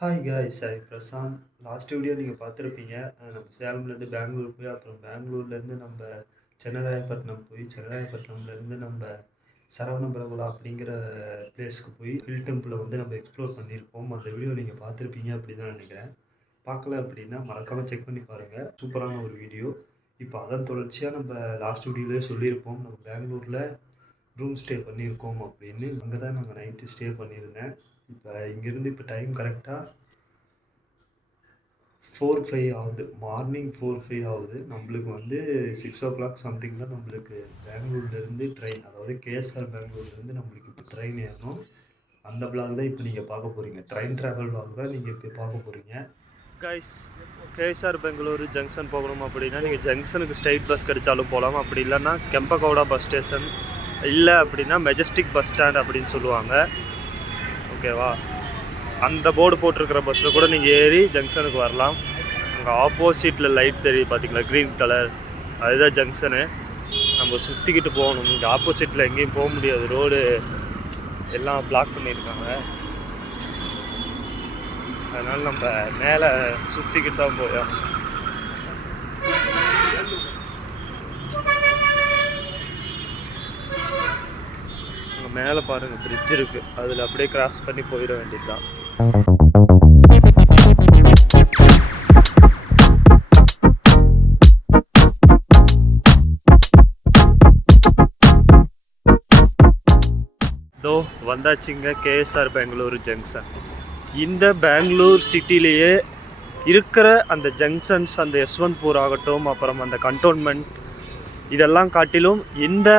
Hi guys, ஐ Prashanth. Last video நீங்கள் பார்த்துருப்பீங்க. நம்ம சேலம்லேருந்து பெங்களூர் போய், அப்புறம் பெங்களூர்லேருந்து நம்ம சென்னராயப்பட்டினம் போய், சென்னராயப்பட்டினம்லேருந்து நம்ம சரவணபலகுலா அப்படிங்கிற பிளேஸ்க்கு போய் ஹில் டெம்பிளை வந்து நம்ம எக்ஸ்ப்ளோர் பண்ணியிருப்போம். அந்த வீடியோ நீங்கள் பார்த்துருப்பீங்க அப்படி தான் நினைக்கிறேன். பார்க்கல அப்படின்னா மறக்காமல் செக் பண்ணி பாருங்கள். சூப்பரான ஒரு வீடியோ. இப்போ அதன் தொடர்ச்சியாக நம்ம லாஸ்ட் வீடியோலேயே சொல்லியிருப்போம், நம்ம பெங்களூரில் ரூம் ஸ்டே பண்ணியிருக்கோம் அப்படின்னு. அங்கே தான் நாங்கள் நைட்டு ஸ்டே பண்ணியிருந்தேன். இப்போ இங்கேருந்து இப்போ டைம் கரெக்டாக 4:05 ஆகுது. மார்னிங் 4:05 ஆகுது. நம்மளுக்கு வந்து 6:00 சம்திங் தான் நம்மளுக்கு பெங்களூர்லேருந்து ட்ரெயின், அதாவது கேஎஸ்ஆர் பெங்களூர்லேருந்து நம்மளுக்கு இப்போ ட்ரெயின் ஏறணும். அந்த பிளாக் தான் இப்போ நீங்கள் பார்க்க போகிறீங்க. ட்ரெயின் ட்ராவல் பிளாக் தான் நீங்கள் இப்போ பார்க்க போகிறீங்க. கைஸ், கேஎஸ்ஆர் பெங்களூர் ஜங்ஷன் போகணும் அப்படின்னா நீங்கள் ஜங்ஷனுக்கு ஸ்ட்ரைட் பஸ் கிடைச்சாலும் போகலாம். அப்படி இல்லைன்னா கெம்பகவுடா பஸ் ஸ்டேஷன், இல்லை அப்படின்னா மெஜஸ்டிக் பஸ் ஸ்டாண்ட் அப்படின்னு சொல்லுவாங்க. ஓகேவா? அந்த போர்டு போட்டிருக்கிற பஸ்ஸில் கூட நீங்கள் ஏறி ஜங்ஷனுக்கு வரலாம். அங்கே ஆப்போசிட்டில் லைட் தெரியுது பார்த்தீங்களா, க்ரீன் கலர், அதுதான் ஜங்ஷனு. நம்ம சுற்றிக்கிட்டு போகணும். இங்கே ஆப்போசிட்டில் எங்கேயும் போக முடியாது, ரோடு எல்லாம் பிளாக் பண்ணியிருக்காங்க. அதனால் நம்ம மேலே சுற்றிக்கிட்டு தான் போயோம். அங்கே மேலே பாருங்கள், பிரிட்ஜ் இருக்குது, அதில் அப்படியே கிராஸ் பண்ணி போயிட வேண்டியது தான். வந்தாச்சுங்க கேஎஸ்ஆர் பெங்களூர் ஜங்ஷன். இந்த பெங்களூர் சிட்டிலேயே இருக்கிற அந்த ஜங்ஷன்ஸ், அந்த யஸ்வந்த்பூர் ஆகட்டும், அப்புறம் அந்த கண்டோன்மெண்ட், இதெல்லாம் காட்டிலும் இந்த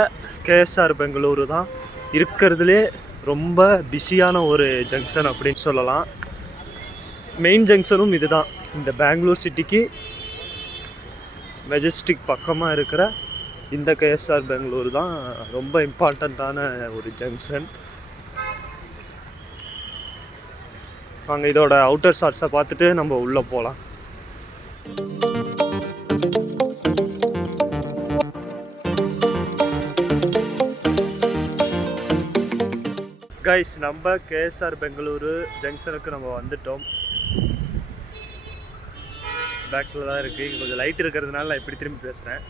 கேஎஸ்ஆர் பெங்களூரு தான் இருக்கிறதுலே ரொம்ப பிஸியான ஒரு ஜங்ஷன் அப்படின்னு சொல்லலாம். மெயின் ஜங்ஷனும் இது தான். இந்த பெங்களூர் சிட்டிக்கு மெஜஸ்டிக் பக்கமாக இருக்கிற இந்த கேஎஸ்ஆர் பெங்களூர் தான் ரொம்ப இம்பார்ட்டண்ட்டான ஒரு ஜங்ஷன். வாங்க இதோட அவுட்டர் ஷாட்ஸை பார்த்துட்டு நம்ம உள்ளே போகலாம். கைஸ், நம்ம கேஎஸ்ஆர் பெங்களூரு ஜங்ஷனுக்கு நம்ம வந்துட்டோம். பேக்கில் தான் இருக்குது. இங்கே கொஞ்சம் லைட் இருக்கிறதுனால நான் இப்படி திரும்பி பேசுகிறேன்.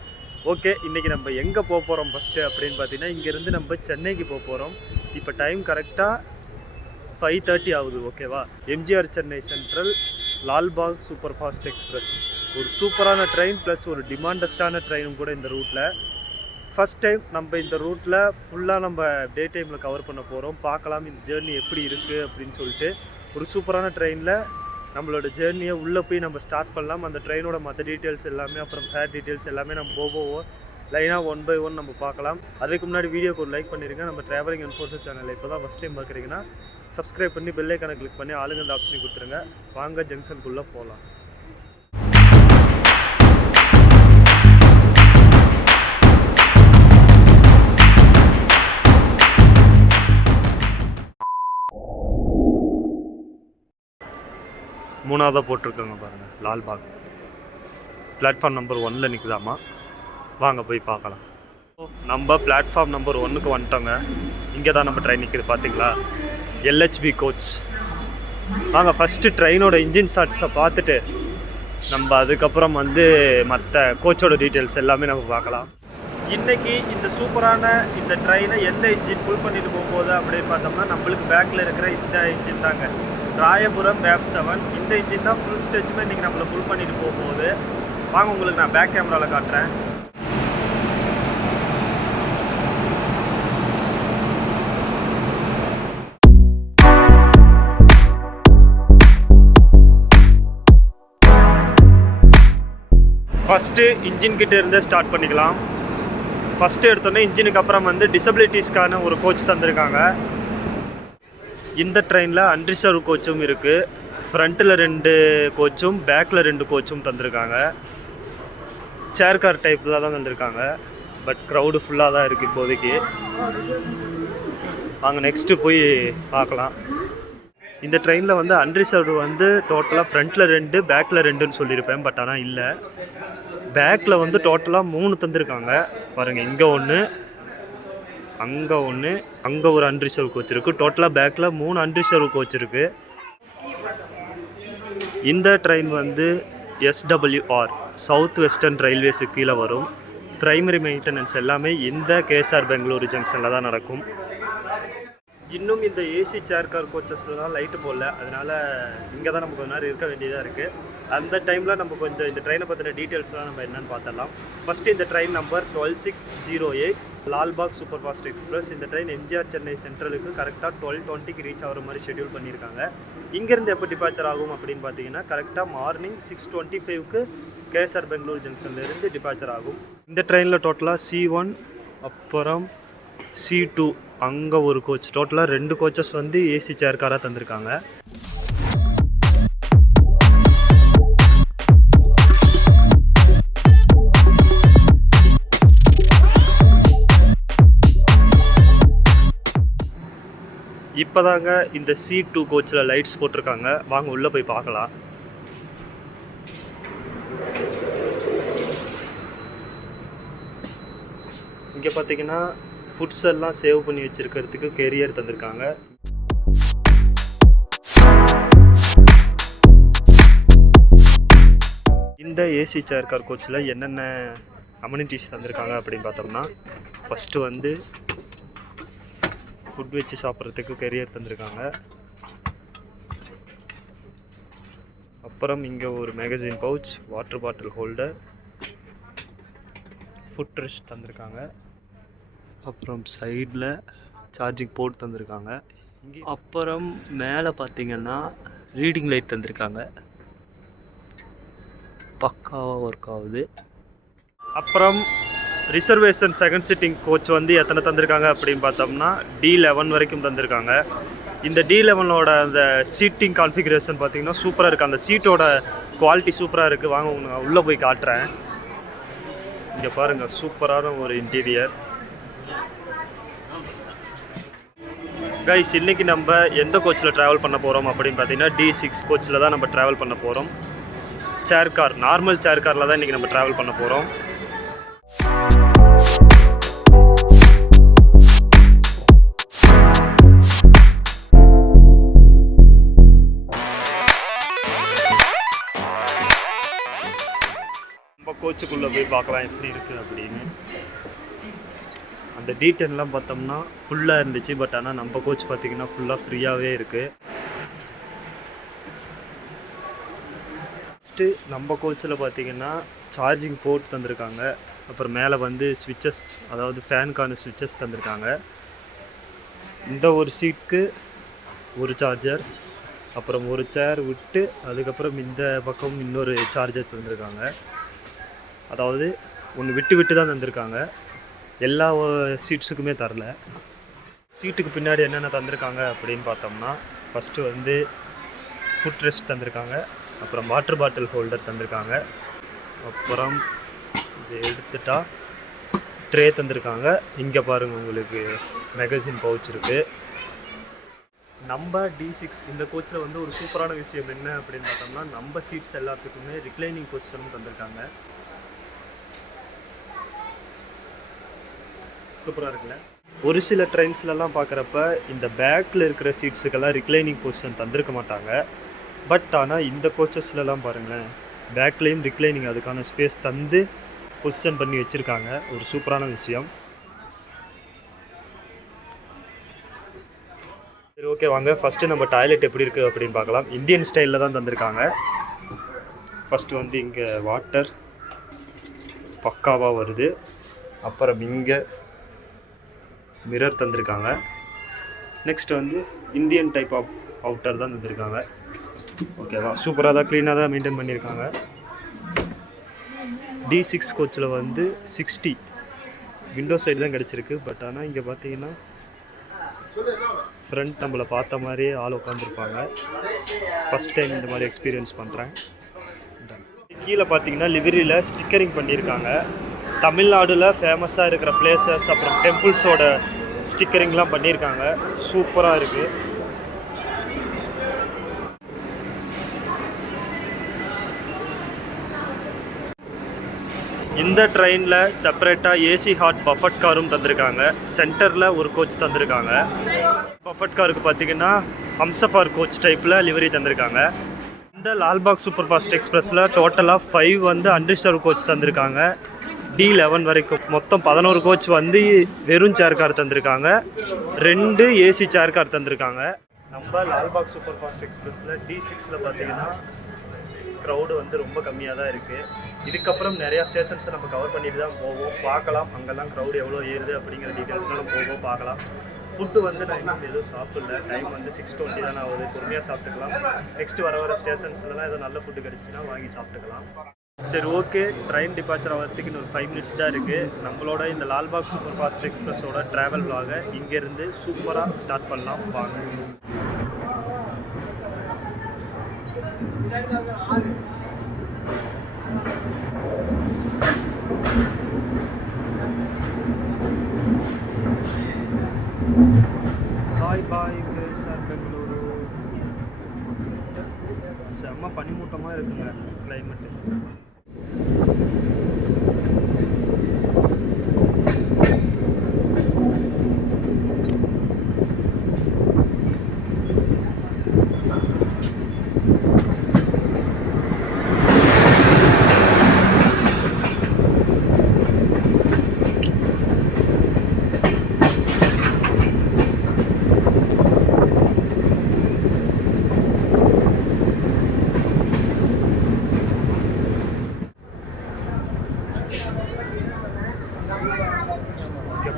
ஓகே, இன்றைக்கி நம்ம எங்கே போக போகிறோம் ஃபஸ்ட்டு அப்படின்னு பார்த்தீங்கன்னா, இங்கேருந்து நம்ம சென்னைக்கு போக போகிறோம். இப்போ டைம் கரெக்டாக 5:30 ஆகுது. ஓகேவா? MGR Chennai central Lalbagh super fast express, ஒரு சூப்பரான ட்ரெயின், ப்ளஸ் ஒரு டிமாண்டஸ்டான ட்ரெயினும் கூட இந்த ரூட்டில். ஃபஸ்ட் டைம் நம்ம இந்த ரூட்டில் ஃபுல்லாக நம்ம டே டைமில் கவர் பண்ண போகிறோம். பார்க்கலாம் இந்த ஜேர்னி எப்படி இருக்குது அப்படின்னு சொல்லிட்டு. ஒரு சூப்பரான ட்ரெயினில் நம்மளோட ஜேர்னியை உள்ளே போய் நம்ம ஸ்டார்ட் பண்ணலாம். அந்த ட்ரெயினோட மற்ற டீட்டெயில்ஸ் எல்லாமே, அப்புறம் ஃபேர் டீட்டெயில்ஸ் எல்லாமே நம்ம போவோம் லைனாக 1 by 1 நம்ம பார்க்கலாம். அதுக்கு முன்னாடி வீடியோக்கு ஒரு லைக் பண்ணிடுங்க. நம்ம ட்ராவலிங் அண்ட் ஃபோர்ஸஸ் சேனலில் இப்போ தான் ஃபஸ்ட் டைம் பார்க்குறீங்கன்னா சப்ஸ்கிரைப் பண்ணி பெல் ஐகானை கிளிக் பண்ணி ஆளுங்க அந்த ஆப்ஷனை கொடுத்துருங்க. வாங்க ஜங்ஷனுக்குள்ளே போகலாம். மூணாவதாக போட்டிருக்காங்க பாருங்கள், லால்பாக். பிளாட்ஃபார்ம் நம்பர் 1ல் நிற்குதாமா. வாங்க போய் பார்க்கலாம். நம்ம பிளாட்ஃபார்ம் நம்பர் 1க்கு வந்துட்டோங்க. இங்கே தான் நம்ம ட்ரெயின் நிற்கிது பார்த்தீங்களா, எல்ஹெச்பி கோச். வாங்க ஃபஸ்ட்டு ட்ரெயினோட இன்ஜின் ஷாட்ஸை பார்த்துட்டு நம்ம அதுக்கப்புறம் வந்து மற்ற கோச்சோட டீட்டெயில்ஸ் எல்லாமே நம்ம பார்க்கலாம். இன்றைக்கி இந்த சூப்பரான இந்த ட்ரெயினை எந்த இன்ஜின் புல் பண்ணிட்டு போகும்போது அப்படின்னு பார்த்தோம்னா, நம்மளுக்கு பேக்கில் இருக்கிற இந்த இன்ஜின் தாங்க, ராயபுரம் BAP7. இந்த இன்ஜின் தான் ஃபுல் ஸ்டெச்சுமே இன்றைக்கி நம்மளை புல் பண்ணிட்டு போகும்போது. வாங்க உங்களுக்கு நான் பேக் கேமராவில் காட்டுறேன். ஃபஸ்ட்டு இன்ஜின்கிட்ட இருந்தே ஸ்டார்ட் பண்ணிக்கலாம். ஃபஸ்ட்டு எடுத்தோன்னே இன்ஜினுக்கு அப்புறம் வந்து டிசபிலிட்டிஸ்க்கான ஒரு கோச் தந்திருக்காங்க. இந்த ட்ரெயினில் அன்ரிசர்வ் கோச்சும் இருக்குது. ஃப்ரண்ட்டில் 2 கோச்சும் பேக்கில் 2 கோச்சும் தந்திருக்காங்க. சேர் கார் டைப்பில் தான் தந்திருக்காங்க. பட் க்ரௌடு ஃபுல்லாக தான் இருக்குது இப்போதைக்கு. வாங்க நெக்ஸ்ட்டு போய் பார்க்கலாம். இந்த ட்ரெயினில் வந்து அன்ரிசர்வ் வந்து டோட்டலாக ஃப்ரண்ட்டில் 2 பேக்கில் 2ன்னு சொல்லியிருப்பேன். பட் ஆனால் இல்லை, பேக்கில் வந்து டோட்டலாக 3 தந்திருக்காங்க. பாருங்கள், இங்கே 1, அங்கே 1, அங்கே ஒரு அன்ரிசர்வ் கோச் இருக்குது. டோட்டலாக பேக்கில் 3 அன்ரிசர்வ் கோச் இருக்குது. இந்த ட்ரெயின் வந்து SWR சவுத் வெஸ்டர்ன் ரயில்வேஸுக்கு கீழே வரும். ப்ரைமரி மெயின்டெனன்ஸ் எல்லாமே இந்த கேஎஸ்ஆர் பெங்களூரு ஜங்ஷனில் தான் நடக்கும். இன்னும் இந்த ஏசி சேர் கார் கோச்சஸ்லாம் லைட்டு போடல, அதனால் இங்கே தான் நம்ம கொஞ்ச நேரம் இருக்க வேண்டியதாக இருக்குது. அந்த டைமில் நம்ம கொஞ்சம் இந்த ட்ரெயினை பற்றின டீட்டெயில்ஸ்லாம் நம்ம என்னென்னு பார்த்துடலாம். ஃபஸ்ட்டு இந்த train number 12608 Lalbagh super fast express. இந்த ட்ரெயின் எம்ஜிஆர் சென்னை சென்ட்ரலுக்கு கரெக்டாக 12:20க்கு ரீச் ஆகிற மாதிரி ஷெட்யூல் பண்ணியிருக்காங்க. இங்கேருந்து எப்போ டிபார்ச்சர் ஆகும் அப்படின்னு பார்த்தீங்கன்னா கரெக்டாக மார்னிங் 6:25க்கு கேஎஸ்ஆர் பெங்களூர் ஜங்ஷன்லேருந்து டிபார்ச்சர் ஆகும். இந்த ட்ரெயினில் டோட்டலாக C1 அப்புறம் C2 அங்கே ஒரு கோச், டோட்டலாக 2 கோச்சஸ் வந்து ஏசி சேர் காராக தந்திருக்காங்க. இப்போதாங்க இந்த C2 கோச்சில் லைட்ஸ் போட்டிருக்காங்க. வாங்க உள்ளே போய் பார்க்கலாம். இங்கே பார்த்தீங்கன்னா ஃபுட்ஸ் எல்லாம் சேவ் பண்ணி வச்சுருக்கிறதுக்கு கெரியர் தந்திருக்காங்க. இந்த ஏசி சேர் கார் கோச்சில் என்னென்ன அம்யூனிட்டிஸ் தந்திருக்காங்க அப்படின்னு பார்த்தோம்னா, ஃபஸ்ட்டு வந்து ஃபுட் வச்சு சாப்பிட்றதுக்கு கெரியர் தந்திருக்காங்க. அப்புறம் இங்கே ஒரு magazine pouch, water bottle holder, food rest தந்திருக்காங்க. அப்புறம் சைடில் சார்ஜிங் போர்ட் தந்திருக்காங்க. அப்புறம் மேலே பார்த்தீங்கன்னா ரீடிங் லைட் தந்திருக்காங்க, பக்காவாக ஒர்க் ஆகுது. அப்புறம் ரிசர்வேஷன் செகண்ட் சிட்டிங் கோச் வந்து எத்தனை தந்திருக்காங்க அப்படின்னு பார்த்தோம்னா D11 வரைக்கும் தந்திருக்காங்க. இந்த D11ஓட அந்த சீட்டிங் கான்ஃபிகரேஷன் பார்த்திங்கன்னா சூப்பராக இருக்குது. அந்த சீட்டோட குவாலிட்டி சூப்பராக இருக்குது. வாங்க உங்களுக்கு உள்ளே போய் காட்டுறேன். இங்கே பாருங்கள், சூப்பரான ஒரு இன்டீரியர். கைஸ், இன்றைக்கி நம்ம எந்த கோச்சில் ட்ராவல் பண்ண போகிறோம் அப்படின்னு பார்த்தீங்கன்னா D6 கோச்சில் தான் நம்ம ட்ராவல் பண்ண போகிறோம். சேர் கார், நார்மல் சேர் காரில் தான் இன்றைக்கி நம்ம ட்ராவல் பண்ண போகிறோம். நம்ம கோச்சுக்குள்ளே போய் பார்க்கலாம் எப்படி இருக்குது அப்படின்னு. அந்த டீட்டெயிலாம் பார்த்தோம்னா ஃபுல்லாக இருந்துச்சு. பட் ஆனால் நம்ம கோச் பார்த்திங்கன்னா ஃபுல்லாக ஃப்ரீயாகவே இருக்குது. ஃபஸ்ட்டு நம்ம கோச்சில் பார்த்திங்கன்னா சார்ஜிங் போர்ட் தந்திருக்காங்க. அப்புறம் மேலே வந்து ஸ்விட்சஸ், அதாவது ஃபேனுக்கான ஸ்விட்சஸ் தந்திருக்காங்க. இந்த ஒரு சீட்டுக்கு ஒரு சார்ஜர், அப்புறம் ஒரு சேர் விட்டு அதுக்கப்புறம் இந்த பக்கம் இன்னொரு சார்ஜர் தந்திருக்காங்க. அதாவது ஒன்று விட்டு விட்டு தான் தந்திருக்காங்க, எல்லா சீட்ஸுக்குமே தரல. சீட்டுக்கு பின்னாடி என்னென்ன தந்திருக்காங்க அப்படின்னு பார்த்தோம்னா, ஃபஸ்ட்டு வந்து ஃபுட் ரெஸ்ட் தந்திருக்காங்க, அப்புறம் வாட்டர் பாட்டில் ஹோல்டர் தந்திருக்காங்க, அப்புறம் இது எடுத்துட்டா ட்ரே தந்திருக்காங்க. இங்கே பாருங்கள், உங்களுக்கு மேகசின் பவுச் இருக்குது. நம்ம D6 இந்த கோச்சில் வந்து ஒரு சூப்பரான விஷயம் என்ன அப்படின்னு பார்த்தோம்னா, நம்ம சீட்ஸ் எல்லாத்துக்குமே ரிக்ளைனிங் பொசிஷனும் தந்திருக்காங்க. சூப்பராக இருக்குல்ல. ஒரு சில ட்ரெயின்ஸ்லலாம் பார்க்குறப்ப இந்த பேக்கில் இருக்கிற சீட்ஸுக்கெல்லாம் ரிக்ளைனிங் பொசிஷன் தந்திருக்க மாட்டாங்க. பட் ஆனால் இந்த கோச்சஸ்லலாம் பாருங்களேன், பேக்லேயும் ரிக்ளைனிங் அதுக்கான ஸ்பேஸ் தந்து பொசிஷன் பண்ணி வச்சுருக்காங்க. ஒரு சூப்பரான விஷயம். சரி, ஓகே, வாங்க ஃபஸ்ட்டு நம்ம டாய்லெட் எப்படி இருக்குது அப்படின்னு பார்க்கலாம். இந்தியன் ஸ்டைலில் தான் தந்திருக்காங்க. ஃபஸ்ட்டு வந்து இங்கே வாட்டர் பக்காவாக வருது. அப்புறம் இங்கே மிரர் தந்திருக்காங்க. நெக்ஸ்ட் வந்து இந்தியன் டைப் ஆஃப் அவுட்டர் தான் தந்திருக்காங்க. ஓகேவா, சூப்பராக தான் க்ளீனாக தான் மெயின்டைன் பண்ணியிருக்காங்க. D6 கோச்சில் வந்து 60 விண்டோ சைடு தான் கிடச்சிருக்கு. பட் ஆனால் இங்கே பார்த்தீங்கன்னா ஃப்ரண்ட் நம்மளை பார்த்த மாதிரியே ஆள் உட்காந்துருப்பாங்க. ஃபஸ்ட் டைம் இந்த மாதிரி எக்ஸ்பீரியன்ஸ் பண்ணுறேன். கீழே பார்த்தீங்கன்னா லிவரியில் ஸ்டிக்கரிங் பண்ணியிருக்காங்க. தமிழ்நாடுல ஃபேமஸாக இருக்கிற பிளேசஸ் அப்புறம் டெம்பிள்ஸோட ஸ்டிக்கரிங்லாம் பண்ணியிருக்காங்க. சூப்பராக இருக்குது. இந்த ட்ரெயினில் செப்பரேட்டாக ஏசி ஹாட் பஃபட் காரும் தந்திருக்காங்க. சென்டரில் ஒரு கோச் தந்திருக்காங்க. பஃபட் காருக்கு பார்த்திங்கன்னா ஹம்சஃபார் கோச் டைப்பில் லிவரி தந்திருக்காங்க. இந்த லால்பாக் சூப்பர் ஃபாஸ்ட் எக்ஸ்பிரஸில் டோட்டலாக 5 வந்து அன்ரிசர்வ் கோச் தந்திருக்காங்க. D11 வரைக்கும் மொத்தம் 11 கோச் வந்து வெறும் சேர் கார் தந்திருக்காங்க, 2 ஏசி சேர் கார் தந்திருக்காங்க. நம்ம லால்பாக் சூப்பர் ஃபாஸ்ட் எக்ஸ்பிரஸில் D6ல் பார்த்தீங்கன்னா க்ரௌடு வந்து ரொம்ப கம்மியாக தான் இருக்குது. இதுக்கப்புறம் நிறையா ஸ்டேஷன்ஸை நம்ம கவர் பண்ணிட்டு தான் போவோம், பார்க்கலாம் அங்கெல்லாம் க்ரௌடு எவ்வளோ ஏறுது அப்படிங்கிற டீட்டெயில்ஸ்லாம் போவோம் பார்க்கலாம். ஃபுட்டு வந்து நான் இன்னும் எதுவும் சாப்பிடல, டைம் வந்து 6:20 தான் ஆகுது, பொறுமையாக சாப்பிட்டுக்கலாம். நெக்ஸ்ட்டு வர ஸ்டேஷன்ஸ்லாம் ஏதோ நல்ல ஃபுட்டு கிடச்சிச்சின்னா வாங்கி சாப்பிட்டுக்கலாம். சரி, ஓகே. ட்ரெயின் டிபார்ச்சர் ஆகிறதுக்கு இன்னொரு 5 மினிட்ஸ் தான் இருக்குது. நம்மளோட இந்த லால்பாக் சூப்பர் ஃபாஸ்ட் எக்ஸ்பிரஸோட ட்ராவல் விலாகை இங்கேருந்து சூப்பராக ஸ்டார்ட் பண்ணலாம் வாங்க. பாய் பாய் சார், பெங்களூரு செம்ம பனிமூட்டமாக இருக்குங்க கிளைமேட்டு.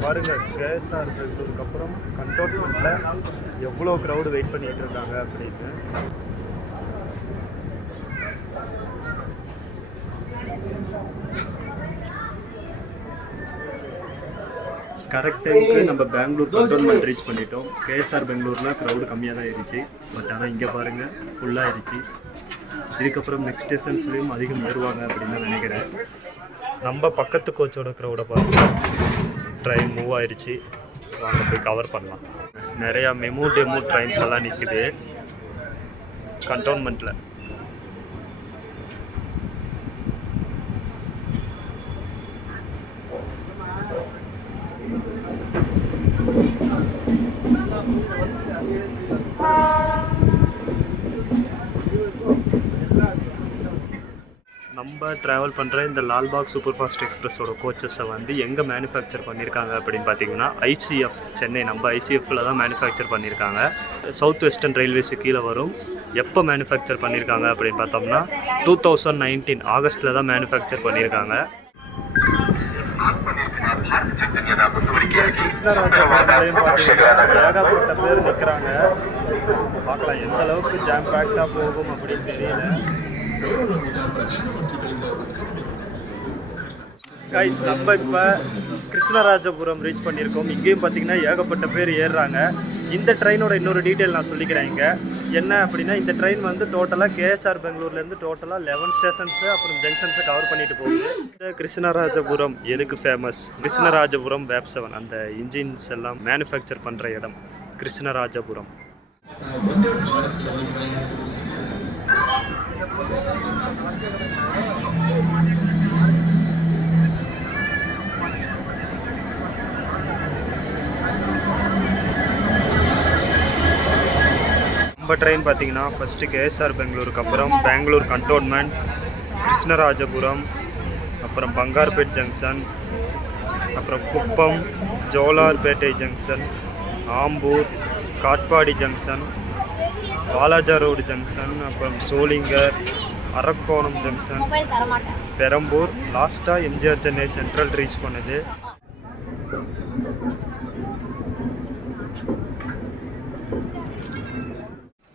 பாருங்க, கேஎஸ்ஆர் பெங்களூருக்கு அப்புறம் கண்டோன்மெண்ட்டில் எவ்வளோ க்ரௌடு வெயிட் பண்ணிகிட்டு இருக்காங்க அப்படின்னு. கரெக்ட் டைமுக்கு நம்ம பெங்களூர் கண்டோன்மெண்ட் ரீச் பண்ணிட்டோம். கேஎஸ்ஆர் பெங்களூரில் க்ரௌடு கம்மியாக தான் இருந்துச்சு, பட் ஆனால் இங்கே பாருங்கள் ஃபுல்லாக இருந்துச்சு. இதுக்கப்புறம் நெக்ஸ்ட் ஸ்டேஷன்ஸ்லேயும் அதிகம் வருவாங்க அப்படின்னு தான் நினைக்கிறேன். நம்ம பக்கத்து கோச்சோட க்ரௌடை பாருங்கள், ட்ரெயின் மூவ் ஆயிடுச்சு, வாங்க போய் கவர் பண்ணலாம். நிறையா மெமு டெமோ ட்ரெயின்ஸ் எல்லாம் நிற்குது கண்டோன்மெண்ட்டில். நம்ம ட்ராவல் பண்ணுற இந்த லால்பாக் சூப்பர் ஃபாஸ்ட் எக்ஸ்பிரஸோட கோச்சஸை வந்து எங்கே மேனுஃபேக்சர் பண்ணியிருக்காங்க அப்படின்னு பார்த்தீங்கன்னா ICF சென்னை, நம்ம ICFல தான் மேனுஃபேக்சர் பண்ணியிருக்காங்க. சவுத் வெஸ்டர்ன் ரயில்வேஸு கீழே வரும். எப்போ மேனுஃபேக்சர் பண்ணியிருக்காங்க அப்படின்னு பார்த்தோம்னா 2019 ஆகஸ்ட்டில் தான் மேனுஃபேக்சர் பண்ணியிருக்காங்க. கிருஷ்ணராஜா ஏகப்பட்ட பேர் நிற்கிறாங்க, பார்க்கலாம் எந்த அளவுக்கு ஜாம் பேக்டாக போகும் அப்படின்னு தெரியல. கைஸ், நம்ம இப்போ கிருஷ்ணராஜபுரம் ரீச் பண்ணியிருக்கோம். இங்கேயும் பார்த்தீங்கன்னா ஏகப்பட்ட பேர் ஏறுறாங்க. இந்த ட்ரெயினோட இன்னொரு டீட்டெயில் நான் சொல்லிக்கிறேன். இங்கே என்ன அப்படின்னா, இந்த ட்ரெயின் வந்து டோட்டலாக கேஎஸ்ஆர் பெங்களூர்லேருந்து டோட்டலாக 11 ஸ்டேஷன்ஸு அப்புறம் ஜங்ஷன்ஸை கவர் பண்ணிட்டு போகுது. இந்த கிருஷ்ணராஜபுரம் எதுக்கு ஃபேமஸ்? கிருஷ்ணராஜபுரம் வேப்7 அந்த இன்ஜின்ஸ் எல்லாம் மேனுஃபேக்சர் பண்ணுற இடம் கிருஷ்ணராஜபுரம். நம்ம ட்ரெயின் பார்த்தீங்கன்னா ஃபஸ்ட்டு கேஎஸ்ஆர் பெங்களூருக்கு அப்புறம் பெங்களூர் கண்டோன்மெண்ட், கிருஷ்ணராஜபுரம், அப்புறம் பங்கார்பேட் ஜங்ஷன், அப்புறம் Kuppam, Jolarpettai junction, Ambur, Katpadi junction, Walajah road junction, அப்புறம் சோளிங்கர், அரக்கோணம் ஜங்ஷன், பெரம்பூர், லாஸ்ட்டாக எம்ஜிஆர் சென்னை சென்ட்ரல் ரீச் பண்ணுது.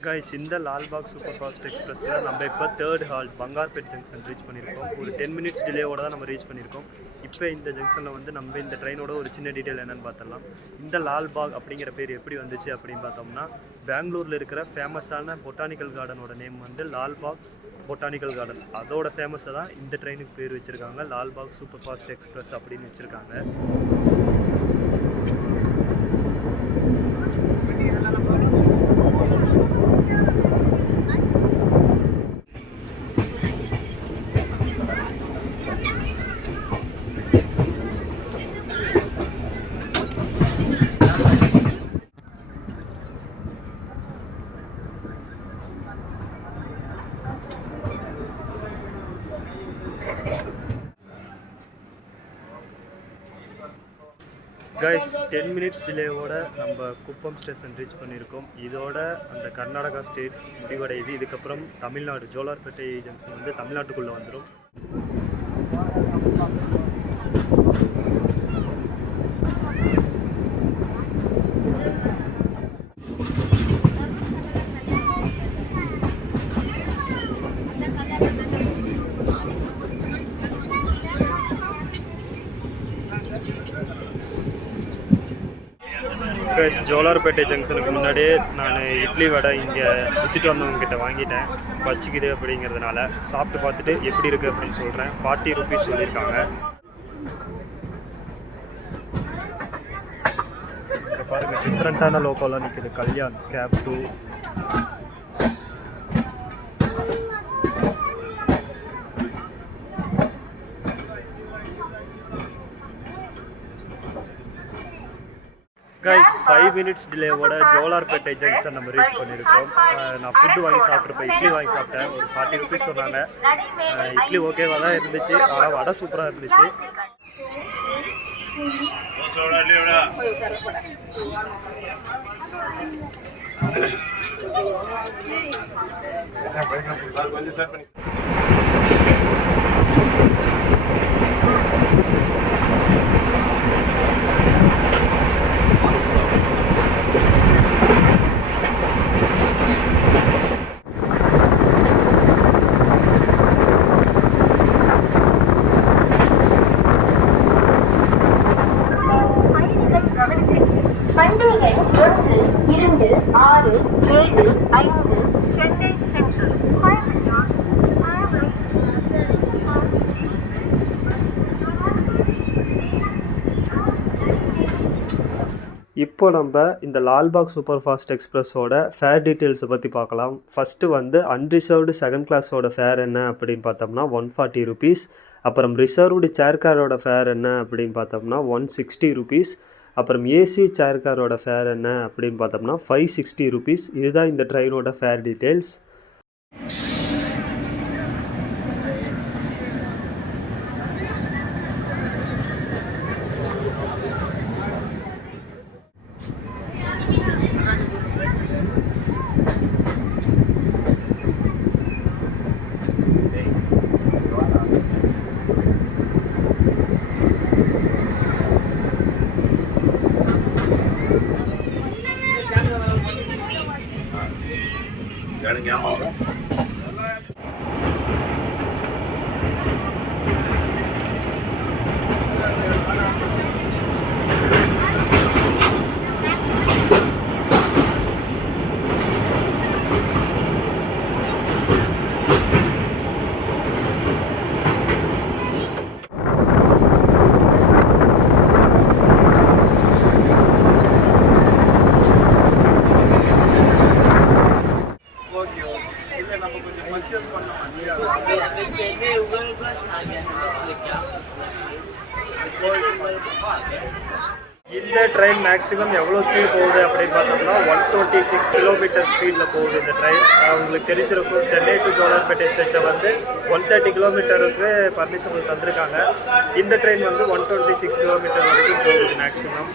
கைஸ், இந்த லால்பாக் சூப்பர் ஃபாஸ்ட் எக்ஸ்பிரஸில் நம்ம இப்போ 3rd halt Bangarpet junction reach பண்ணியிருக்கோம். ஒரு 10 மினிட்ஸ் டிலேவோட தான் நம்ம ரீச் பண்ணியிருக்கோம். இப்போ இந்த ஜங்ஷனில் வந்து நம்ம இந்த ட்ரெயினோட ஒரு சின்ன டீட்டெயில் என்னென்னு பார்த்தலாம். இந்த லால்பாக் அப்படிங்கிற பேர் எப்படி வந்துச்சு அப்படின்னு பார்த்தோம்னா, பெங்களூரில் இருக்கிற ஃபேமஸான பொட்டானிக்கல் கார்டனோட நேம் வந்து லால்பாக் பொட்டானிக்கல் கார்டன். அதோட ஃபேமஸை தான் இந்த ட்ரெயினுக்கு பேர் வச்சுருக்காங்க, லால்பாக் சூப்பர் ஃபாஸ்ட் எக்ஸ்பிரஸ் அப்படின்னு வச்சுருக்காங்க. கைஸ் 10 மினிட்ஸ் டிலேவோட நம்ம குப்பம் ஸ்டேஷன் ரீச் பண்ணியிருக்கோம். இதோட அந்த கர்நாடகா ஸ்டேட் முடிவடையுது. இதுக்கப்புறம் தமிழ்நாடு ஜோலார்பேட்டை ஜங்ஷன் வந்து தமிழ்நாட்டுக்குள்ளே வந்துடும். ஜோலார்பேட்டை ஜங்ஷனுக்கு முன்னாடியே நான் இட்லி வடை இங்கே விற்றுட்டு வந்தவங்ககிட்ட வாங்கிட்டேன். பசிக்குது அப்படிங்கிறதுனால சாப்பிட்டு பார்த்துட்டு எப்படி இருக்குது அப்படின்னு சொல்கிறேன். 40 rupees சொல்லியிருக்காங்க. இப்போ பாருங்கள், டிஃப்ரெண்ட்டான லோக்கோலாம் நிற்குது. கல்யாண் கேப் 2. கைஸ் 5 மினிட்ஸ் டிலேவோட ஜோலார்பேட்டை ஜங்ஷன் நம்ம ரீச் பண்ணியிருக்கோம். நான் ஃபுட்டு வாங்கி சாப்பிட்ருப்பேன். இட்லி வாங்கி சாப்பிட்டேன். ஒரு 40 rupees சொன்னாங்க. இட்லி ஓகேவாக தான் இருந்துச்சு. ஆனால் வடை சூப்பராக இருந்துச்சு. இப்போ நம்ம இந்த லால்பாக் சூப்பர் ஃபாஸ்ட் எக்ஸ்பிரஸோட ஃபேர் டீட்டெயில்ஸை பற்றி பார்க்கலாம். ஃபஸ்ட்டு வந்து அன்ரிசர்வ்டு செகண்ட் கிளாஸோட ஃபேர் என்ன அப்படின்னு பார்த்தோம்னா 140 rupees. அப்புறம் ரிசர்வ்டு சேர் காரோட ஃபேர் என்ன அப்படின்னு பார்த்தோம்னா 160 rupees. அப்புறம் ஏசி சேர் காரோட ஃபேர் என்ன அப்படின்னு பார்த்தோம்னா 560 rupees. இதுதான் இந்த ட்ரெயினோட ஃபேர் டீட்டெயில்ஸ். இந்த ட்ரெயின் மேக்ஸிமம் எவ்வளோ ஸ்பீட் போகுது அப்படின்னு பார்த்தோம்னா 126 கிலோமீட்டர் ஸ்பீடில் போகுது இந்த ட்ரெயின். உங்களுக்கு தெரிஞ்சிருக்கும், சென்னை டு ஜோலார்பேட்டை ஸ்ட்ரெச்சை வந்து 130 கிலோமீட்டருக்கு பர்மிஷன் தந்திருக்காங்க. இந்த ட்ரெயின் வந்து 126 கிலோமீட்டர் வரைக்கும் போகுது மேக்ஸிமம்.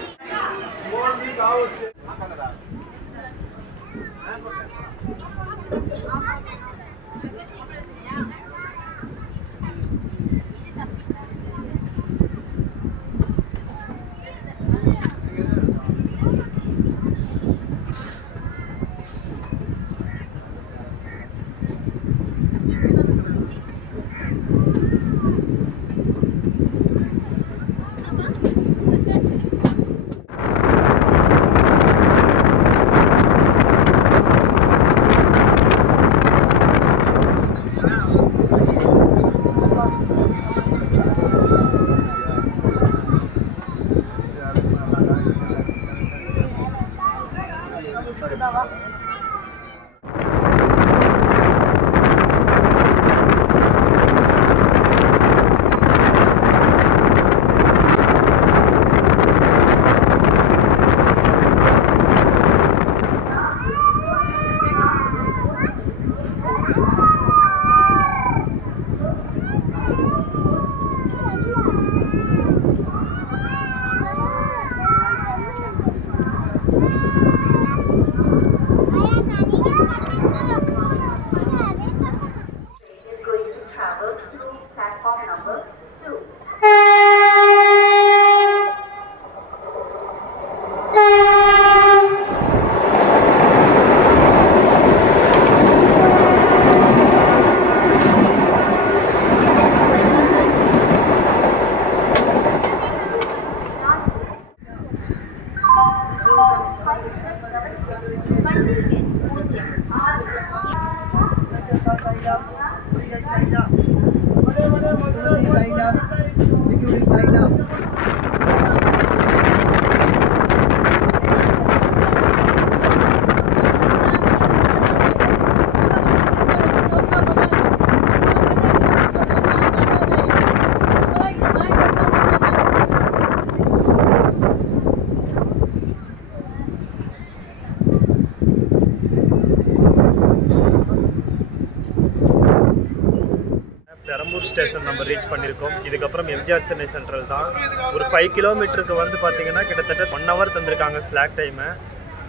பெரம்பூர் ஸ்டேஷன் நம்ம ரீச் பண்ணியிருக்கோம். இதுக்கப்புறம் எம்ஜிஆர் சென்னை சென்ட்ரல் தான். ஒரு 5 கிலோமீட்டருக்கு வந்து பார்த்தீங்கன்னா கிட்டத்தட்ட 1 ஹவர் தந்திருக்காங்க ஸ்லாக் டைமு.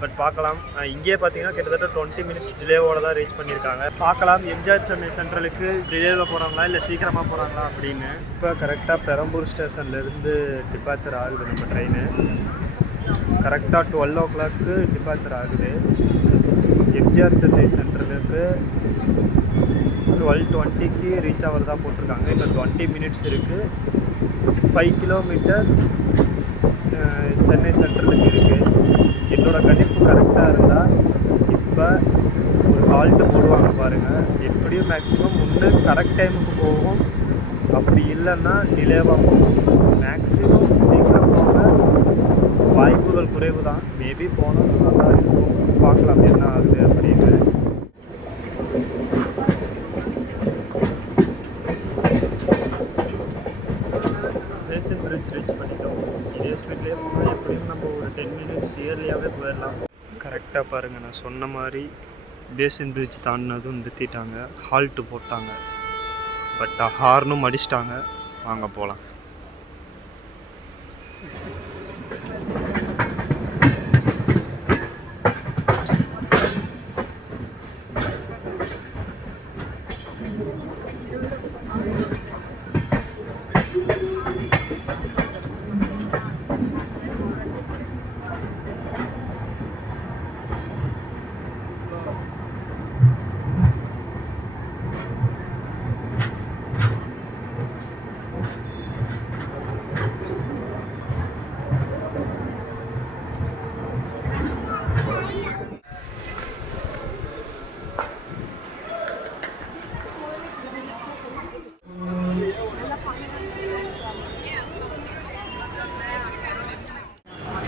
பட் பார்க்கலாம், இங்கேயே பார்த்தீங்கன்னா கிட்டத்தட்ட 20 மினிட்ஸ் டிலேவோட தான் ரீச் பண்ணியிருக்காங்க. பார்க்கலாம் எம்ஜிஆர் சென்னை சென்ட்ரலுக்கு டிலேவில் போகிறாங்களா இல்லை சீக்கிரமாக போகிறாங்களா அப்படின்னு. இப்போ கரெக்டாக பெரம்பூர் ஸ்டேஷன்லேருந்து டிபார்ச்சர் ஆகுது நம்ம ட்ரெயின். கரெக்டாக 12 o'clock டிபார்ச்சர் ஆகுது. எம்ஜிஆர் சென்னை சென்ட்ரலுக்கு 12:20 ரீச் ஆகிறது தான் போட்டிருக்காங்க. இப்போ 20 மினிட்ஸ் இருக்குது. 5 கிலோமீட்டர் சென்னை சென்ட்ரலுக்கு இருக்குது. என்னோடய கணிப்பு கரெக்டாக இருந்தால் இப்போ ஒரு ஹால்ட்டு போடுவாங்க பாருங்கள். எப்படியும் மேக்ஸிமம் ஒன்று கரெக்ட் டைமுக்கு போகும், அப்படி இல்லைன்னா டிலேவாக போகும். மேக்ஸிமம் சீக்கிரம் போக வாய்ப்புகள் குறைவு தான். மேபி போனால் நல்லா தான் இருக்கும். பார்க்கலாம் என்ன ஆகுது அப்படின்னு. பேஷன் பிரிட்ஜ் ரீச் பண்ணிட்டோம். இதே ஸ்பீட்லேயே போனால் எப்படியும் நம்ம ஒரு 10 மினிட்ஸ் இயர்லியாகவே போயிடலாம். கரெக்டாக பாருங்கள், நான் சொன்ன மாதிரி பேஷன் பிரிட்ஜ் தாண்டினதும் நிறுத்திட்டாங்க, ஹால்ட்டு போட்டாங்க. பட் ஹார்னும் அடிச்சிட்டாங்க. வாங்க போகலாம்.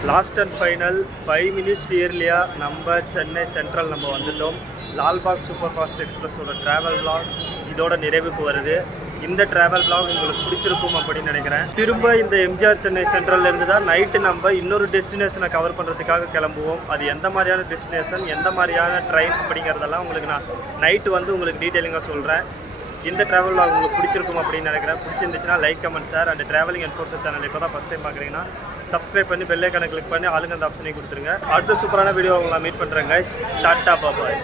லாஸ்ட் அண்ட் ஃபைனல் 5 மினிட்ஸ் இயர்லியாக நம்ம சென்னை சென்ட்ரல் நம்ம வந்துட்டோம். லால்பாக் சூப்பர் ஃபாஸ்ட் எக்ஸ்பிரஸோட ட்ராவல் vlog இதோட நிறைவுக்கு வருது. இந்த ட்ராவல் vlog உங்களுக்கு பிடிச்சிருக்கும் அப்படின்னு நினைக்கிறேன். திரும்ப இந்த எம்ஜிஆர் சென்னை சென்ட்ரல்லேருந்து தான் நைட்டு நம்ம இன்னொரு டெஸ்டினேஷனை கவர் பண்ணுறதுக்காக கிளம்புவோம். அது எந்த மாதிரியான டெஸ்டினேஷன், எந்த மாதிரியான ட்ரெயின் அப்படிங்கிறதெல்லாம் உங்களுக்கு நான் நைட்டு வந்து உங்களுக்கு டீட்டெயிலிங்காக சொல்கிறேன். இந்த ட்ராவல் vlog உங்களுக்கு பிடிச்சிருக்கும் அப்படின்னு நினைக்கிறேன். பிடிச்சிருந்துச்சுன்னா like, comment, share. And travelling enforcer channel இப்போ தான் ஃபஸ்ட் டைம் பார்க்குறீங்கன்னா சப்ஸ்கிரைப் பண்ணி பெல் ஐகானை கிளிக் பண்ணி ஆளுங்க அந்த ஆப்ஷனை கொடுத்துருங்க. அடுத்த சூப்பரான வீடியோ உங்களை மீட் பண்ணுறேன் கைஸ். டாட்டா பாய்.